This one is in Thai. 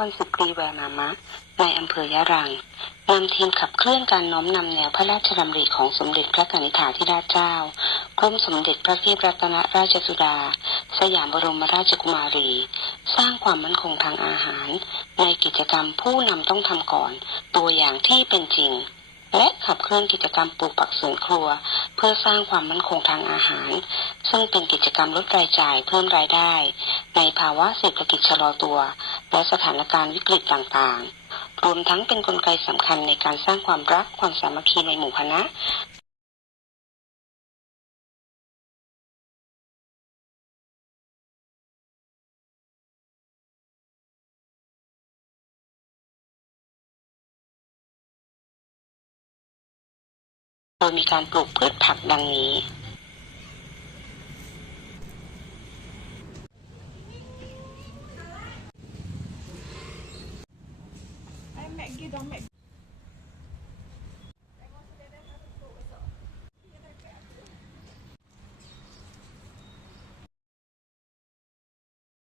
วันศุกรีแวร์มามะในอำเภอยะรังนำทีมขับเคลื่อนการน้อมนำแนวพระราชดำริของสมเด็จพระกนิษฐาธิราชเจ้ากรมสมเด็จพระเทพรัตนราชสุดา สยามบรมราชกุมารี สร้างความมั่นคงทางอาหาร ในกิจกรรมผู้นำต้องทำก่อน ตัวอย่างที่เป็นจริง และขับเคลื่อนกิจกรรมปลูกผักสวนครัว เพื่อสร้างความมั่นคงทางอาหาร ซึ่งเป็นกิจกรรมลดรายจ่ายเพิ่มรายได้ ในภาวะเศรษฐกิจชะลอตัว และสถานการณ์วิกฤตต่างๆ รวมทั้งเป็นนกลไกสำคัญในการสร้างความรักความสามัคคีในหมู่คณะ โดยมีการปลูกพืชผักดังนี้ Em mẹ kia đó mẹ